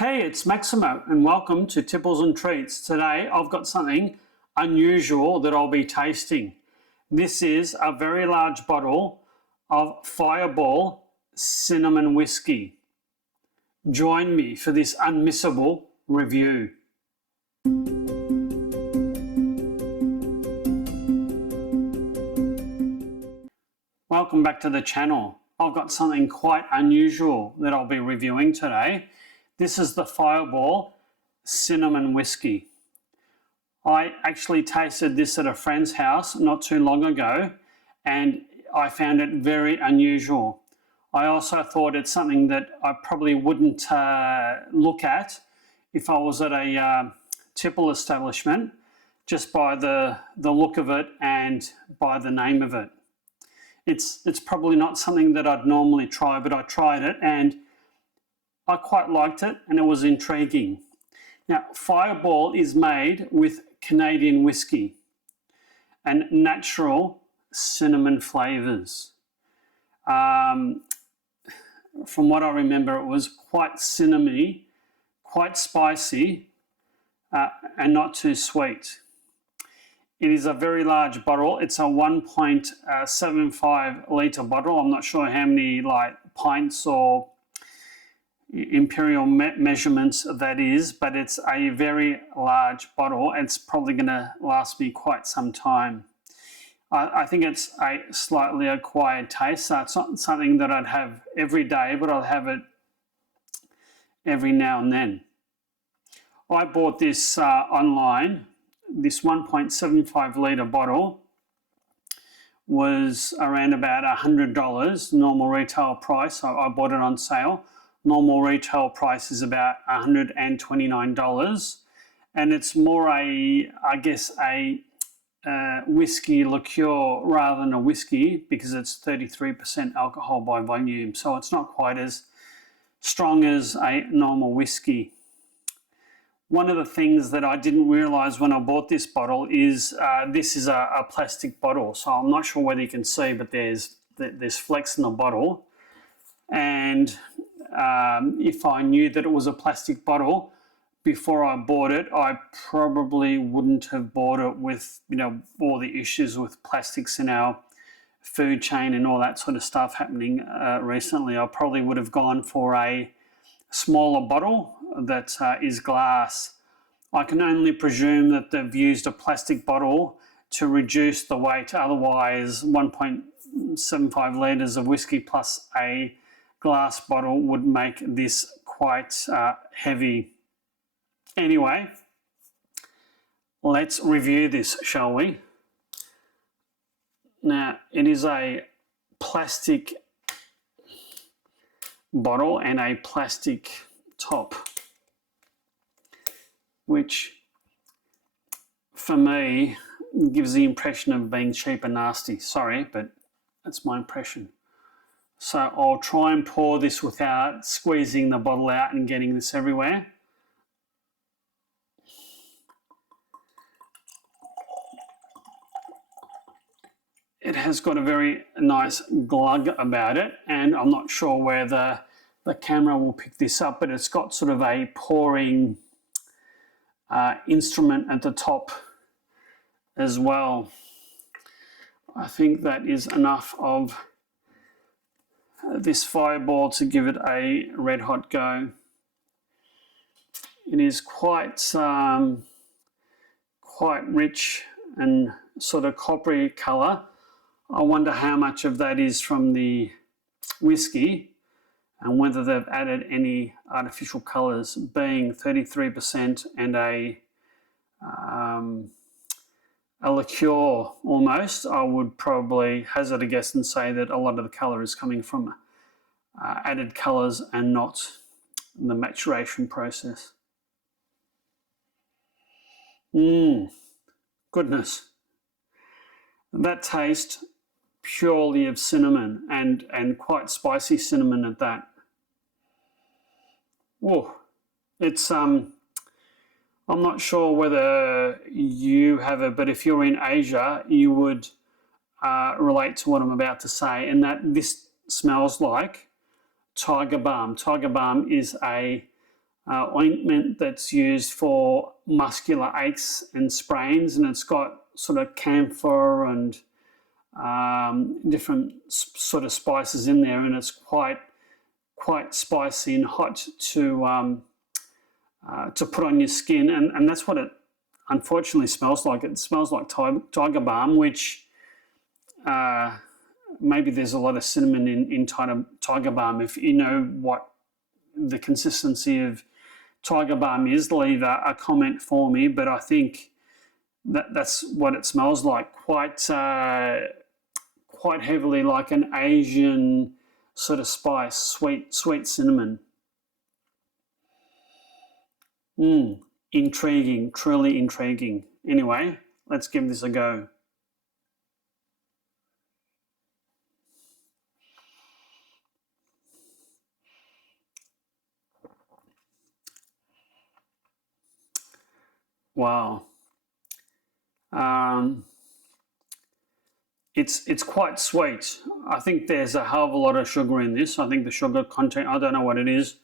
Hey, it's Maximo and welcome to Tipples and Treats. Today I've got something unusual that I'll be tasting. This is a very large bottle of Fireball cinnamon whiskey. Join me for this unmissable review. Welcome back to the channel. I've got something quite unusual that I'll be reviewing today. This is the Fireball cinnamon whiskey. I actually tasted this at a friend's house not too long ago and I found it very unusual. I also thought it's something that I probably wouldn't look at if I was at a tipple establishment, just by the look of it and by the name of it. It's probably not something that I'd normally try, but I tried it and I quite liked it and it was intriguing. Now, Fireball is made with Canadian whiskey and natural cinnamon flavours. From what I remember, it was quite cinnamony, quite spicy, and not too sweet. It is a very large bottle. It's a 1.75 litre bottle. I'm not sure how many pints or imperial measurements that is, but it's a very large bottle. It's probably going to last me quite some time. I think it's a slightly acquired taste, so it's not something that I'd have every day, but I'll have it every now and then. I bought this online. This 1.75 litre bottle was around about $100, normal retail price. I bought it on sale. Normal retail price is about $129, and it's more a whiskey liqueur rather than a whiskey because it's 33% alcohol by volume, so it's not quite as strong as a normal whiskey. One of the things that I didn't realize when I bought this bottle is this is a plastic bottle, so I'm not sure whether you can see, but there's flecks in the bottle, and if I knew that it was a plastic bottle before I bought it, I probably wouldn't have bought it with, all the issues with plastics in our food chain and all that sort of stuff happening recently. I probably would have gone for a smaller bottle that is glass. I can only presume that they've used a plastic bottle to reduce the weight. Otherwise, 1.75 litres of whiskey plus a glass bottle would make this quite heavy. Anyway, let's review this, shall we? Now, it is a plastic bottle and a plastic top, which for me gives the impression of being cheap and nasty. Sorry, but that's my impression. So I'll try and pour this without squeezing the bottle out and getting this everywhere. It has got a very nice glug about it, and I'm not sure where the camera will pick this up, but it's got sort of a pouring instrument at the top as well. I think that is enough of this Fireball to give it a red hot go. It is quite rich and sort of coppery colour. I wonder how much of that is from the whiskey and whether they've added any artificial colours. Being 33% and a liqueur almost, I would probably hazard a guess and say that a lot of the colour is coming from added colours and not the maturation process. Goodness. That taste purely of cinnamon and quite spicy cinnamon at that. Whoa. It's I'm not sure whether you have it, but if you're in Asia, you would relate to what I'm about to say, and that this smells like tiger balm. Tiger balm is a ointment that's used for muscular aches and sprains, and it's got sort of camphor and different sort of spices in there, and it's quite spicy and hot to put on your skin, and that's what it unfortunately smells like. It smells like tiger balm, which maybe there's a lot of cinnamon in tiger balm. If you know what the consistency of tiger balm is, leave a comment for me, but I think that's what it smells like, quite heavily like an Asian sort of spice, sweet cinnamon. Intriguing, truly intriguing. Anyway, let's give this a go. Wow. It's quite sweet. I think there's a hell of a lot of sugar in this. I think the sugar content, I don't know what it is.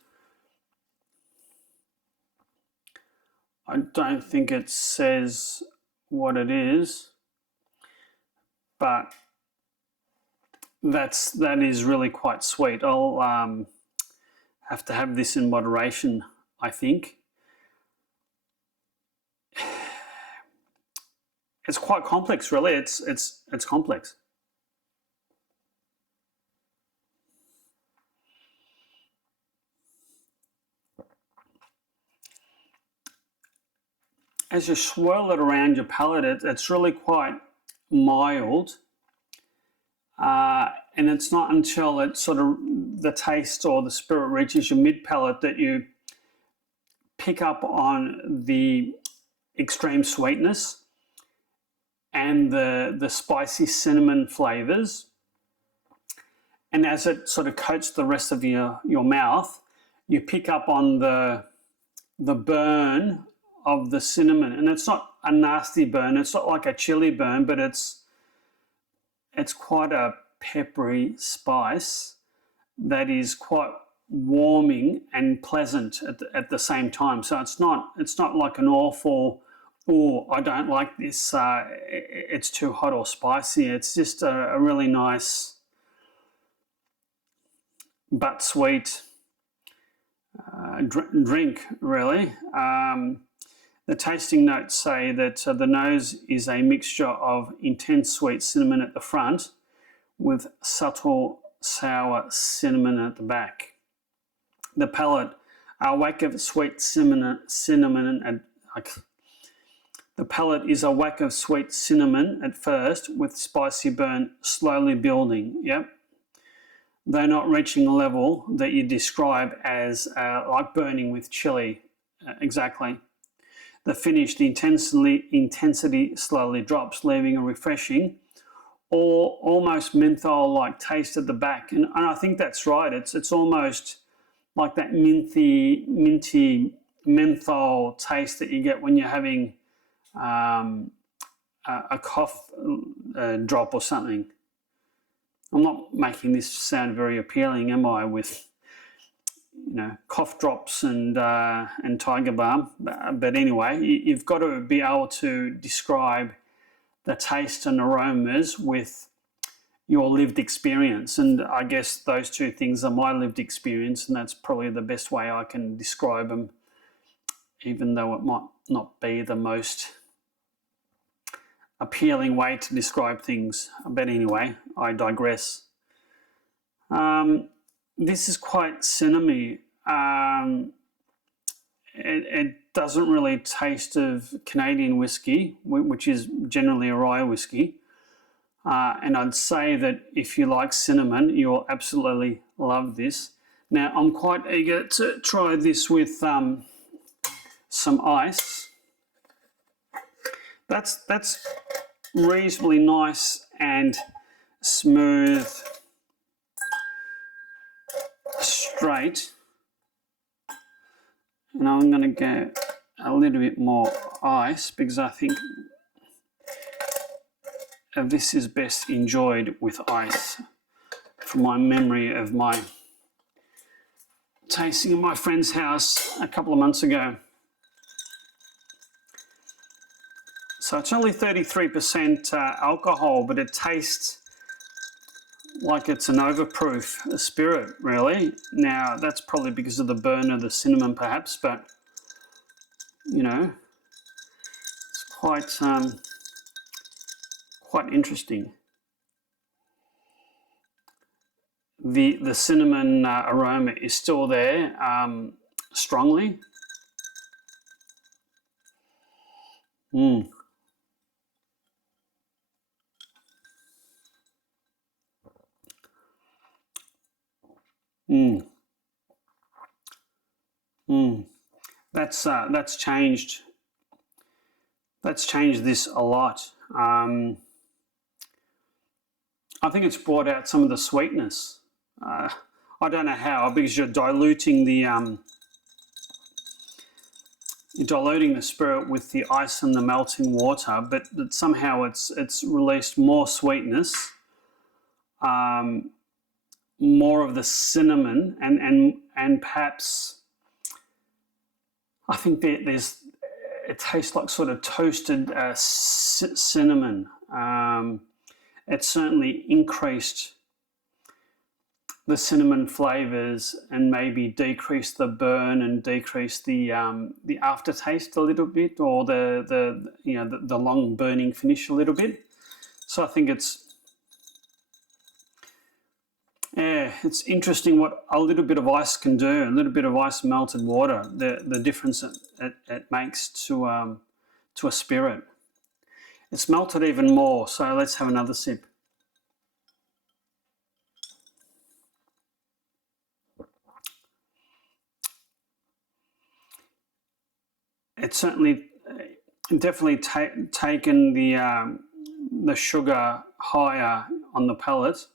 I don't think it says what it is, but that is really quite sweet. I'll have to have this in moderation, I think. It's quite complex, really. It's complex. As you swirl it around your palate, it's really quite mild, and it's not until it sort of the taste or the spirit reaches your mid palate that you pick up on the extreme sweetness and the spicy cinnamon flavours. And as it sort of coats the rest of your mouth, you pick up on the burn of the cinnamon, and it's not a nasty burn. It's not like a chili burn, but it's quite a peppery spice that is quite warming and pleasant at the same time. So it's not like an awful, oh, I don't like this, it's too hot or spicy. It's just a really nice but sweet drink, really. The tasting notes say that the nose is a mixture of intense sweet cinnamon at the front with subtle sour cinnamon at the back. The palate, a whack of sweet cinnamon the palate is a whack of sweet cinnamon at first, with spicy burn slowly building. Yep. Though not reaching a level that you describe as like burning with chili. Exactly. The finish, the intensity slowly drops, leaving a refreshing or almost menthol-like taste at the back. And I think that's right. It's almost like that minty menthol taste that you get when you're having a cough drop or something. I'm not making this sound very appealing, am I, with cough drops and tiger balm? But anyway, you've got to be able to describe the taste and aromas with your lived experience, and I guess those two things are my lived experience, and that's probably the best way I can describe them, even though it might not be the most appealing way to describe things. But anyway, I digress. This is quite cinnamony. It doesn't really taste of Canadian whiskey, which is generally a rye whiskey. And I'd say that if you like cinnamon, you'll absolutely love this. Now, I'm quite eager to try this with some ice. That's reasonably nice and smooth, straight. And I'm going to go a little bit more ice because I think this is best enjoyed with ice, from my memory of my tasting in my friend's house a couple of months ago. So it's only 33% alcohol, but it tastes like it's an overproof spirit, really. Now, that's probably because of the burn of the cinnamon, perhaps, but, you know, it's quite interesting. The cinnamon aroma is still there, strongly. That's changed. That's changed this a lot. I think it's brought out some of the sweetness. I don't know how, because you're diluting the spirit with the ice and the melting water, but somehow it's released more sweetness, more of the cinnamon, and perhaps I think it tastes like sort of toasted cinnamon. It certainly increased the cinnamon flavours and maybe decreased the burn and decreased the aftertaste a little bit, or the long burning finish a little bit. So I think it's interesting what a little bit of ice can do, a little bit of ice melted water, the difference it makes to a spirit. It's melted even more, so let's have another sip. It's certainly definitely taken the sugar higher on the palate,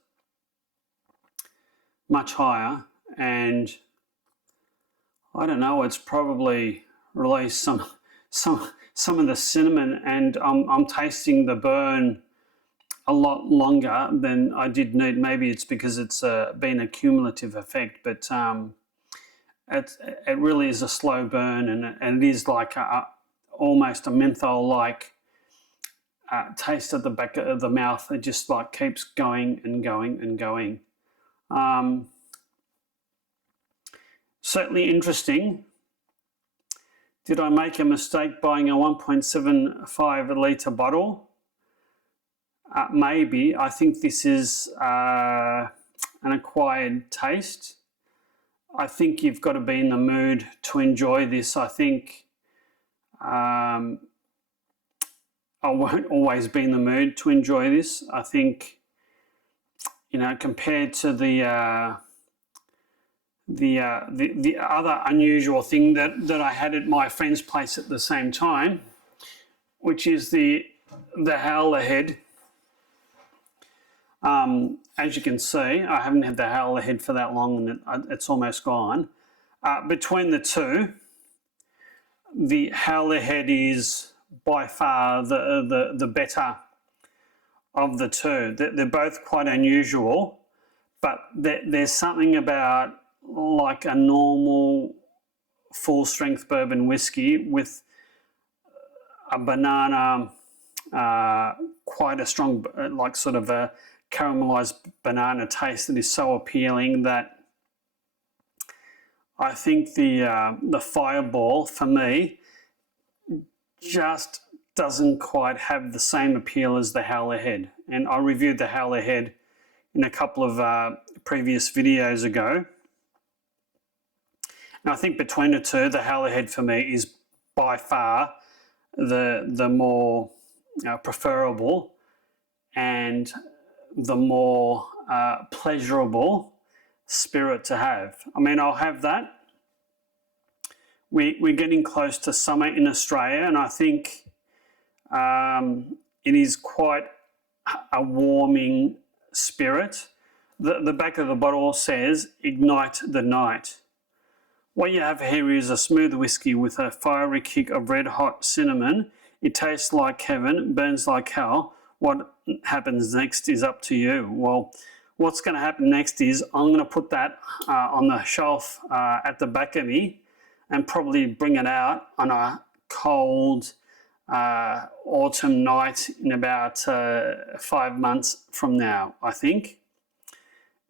much higher, and I don't know, it's probably released some of the cinnamon, and I'm tasting the burn a lot longer than I did need. Maybe it's because it's been a cumulative effect, but it really is a slow burn, and it is like almost a menthol-like taste at the back of the mouth. It just like keeps going and going and going. Certainly interesting. Did I make a mistake buying a 1.75 litre bottle? Maybe. I think this is an acquired taste. I think you've got to be in the mood to enjoy this. I think I won't always be in the mood to enjoy this. I think, you know, compared to the other unusual thing that I had at my friend's place at the same time, which is the howler head. As you can see, I haven't had the howler head for that long, and it's almost gone. Between the two, the howler head is by far the better of the two. They're both quite unusual, but there's something about like a normal full strength bourbon whiskey with a banana, quite a strong, like sort of a caramelized banana taste that is so appealing that I think the Fireball for me just doesn't quite have the same appeal as the Howler Head. And I reviewed the Howler Head in a couple of previous videos ago. And I think between the two, the Howler Head for me is by far the more preferable and the more pleasurable spirit to have. I mean, I'll have that. We're getting close to summer in Australia, and I think it is quite a warming spirit. The back of the bottle says, "Ignite the night." What you have here is a smooth whiskey with a fiery kick of red-hot cinnamon. It tastes like heaven, burns like hell. What happens next is up to you. Well, what's going to happen next is I'm going to put that on the shelf at the back of me and probably bring it out on a cold autumn night in about 5 months from now, I think,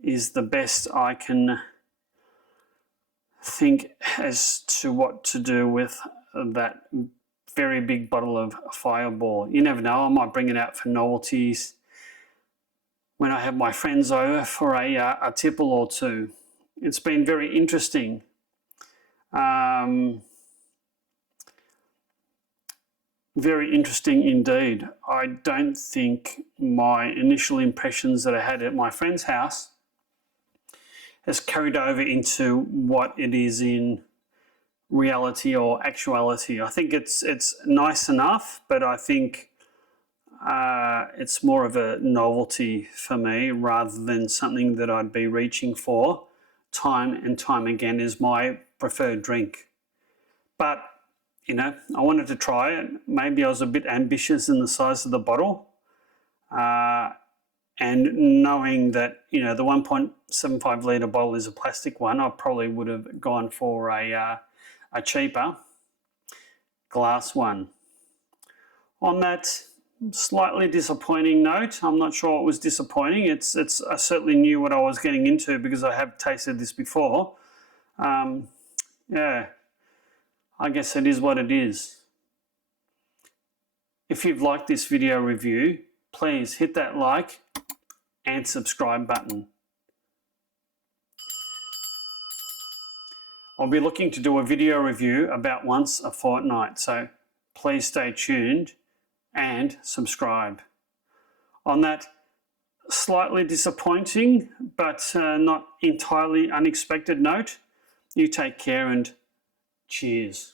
is the best I can think as to what to do with that very big bottle of Fireball. You never know, I might bring it out for novelties when I have my friends over for a tipple or two. It's been very interesting. Very interesting indeed. I don't think my initial impressions that I had at my friend's house has carried over into what it is in reality or actuality. I think it's nice enough, but I think it's more of a novelty for me rather than something that I'd be reaching for time and time again as my preferred drink. But you know, I wanted to try it. Maybe I was a bit ambitious in the size of the bottle. And knowing that, you know, the 1.75 litre bottle is a plastic one, I probably would have gone for a cheaper glass one. On that slightly disappointing note, I'm not sure it was disappointing. I certainly knew what I was getting into because I have tasted this before. Yeah. I guess it is what it is. If you've liked this video review, please hit that like and subscribe button. I'll be looking to do a video review about once a fortnight, so please stay tuned and subscribe. On that slightly disappointing but not entirely unexpected note, you take care and cheers.